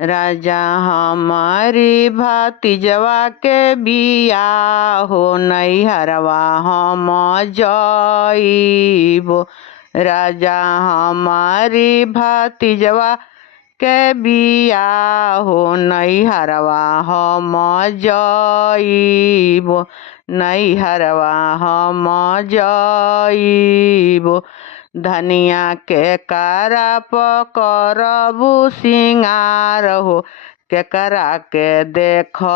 राजा हमारी भतीजवा के बियाह हो नैहरवा हम जइबो। राजा हमारी भतीजवा के बियाह हो नैहरवा हम जइबो। नैहरवा हम जइबो। धनिया के कारा पकड़बू सिंगार हो केकरा के देखलइबू।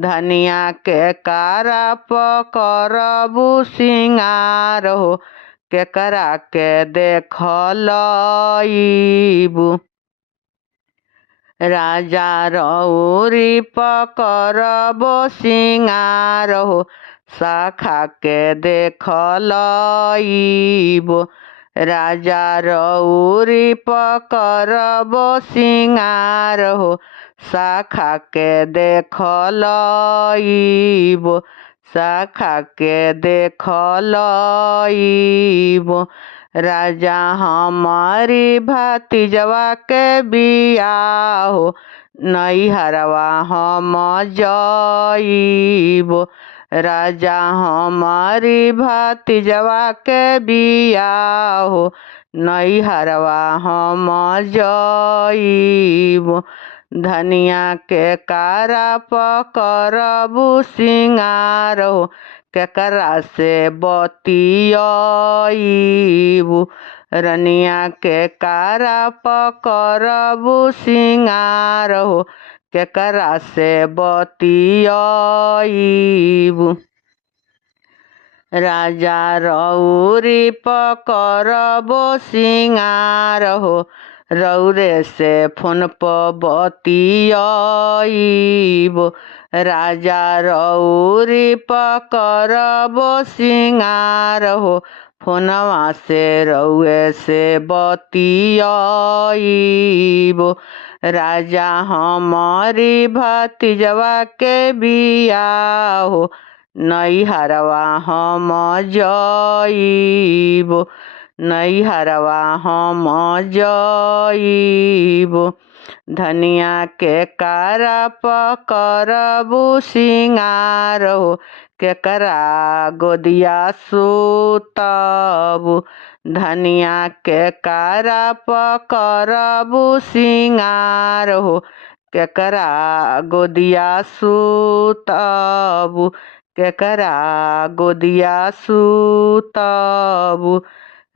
धनिया के कारा पकड़बू सिंगार हो केकरा के देखलइबू। राजा रउरी पकड़बो सिंगार हो शाखा के देखलइबो। राजा रउरी पकड़बो सिंगार हो शाखा के देखलइबो। शाखा के देखलइबो। राजा हमारी भतीजवा के बियाह हो नैहरवा हम जइबो। राजा हमारी भतीजवा के बियाह हो नैहरवा हम जइबो। धनिया के कारा पकड़बू सिंगार हो केकरा से बतियइबू। रनिया के कारा पकड़बू सिंगार हो केकरा से बतियइबू। राजा रउरी पकड़बो सिंगार हो रउरे से फोन पर बतियइबो। राजा रउरी पकड़बो सिंगार हो फोनवा से रउए से बतियइबो। राजा हमारी भतीजवा के बियाह हो नैहरवा हम जइबो। नैहरवा हम जइबो। धनिया के कारा पकड़बू सिंगार हो केकरा गोदिया सुतबू। धनिया के कारा पकड़बू सिंगार हो केकरा गोदिया सुतबू। केकरा गोदिया सुतबू।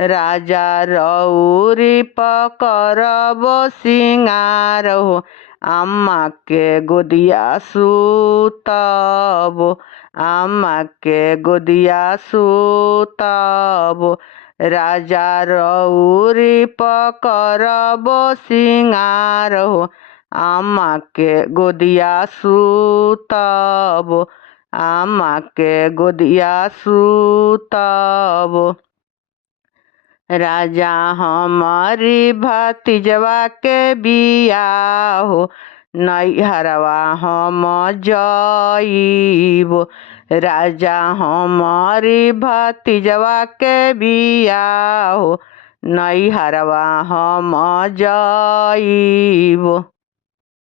राजा रउरी पकड़बो सिंगार हो अम्मा के गोदिया सुतबो। अम्मा के गोदिया सुतबो। राजा रउरी पकड़बो सिंगार हो अम्मा के गोदिया सुतबो। अम्मा के गोदिया सुतबो। राजा हमारी भतीजवा के बियाह हो नैहरवा हम जइबो। राजा हमारी भतीजवा के बियाह हो नैहरवा हम जइबो।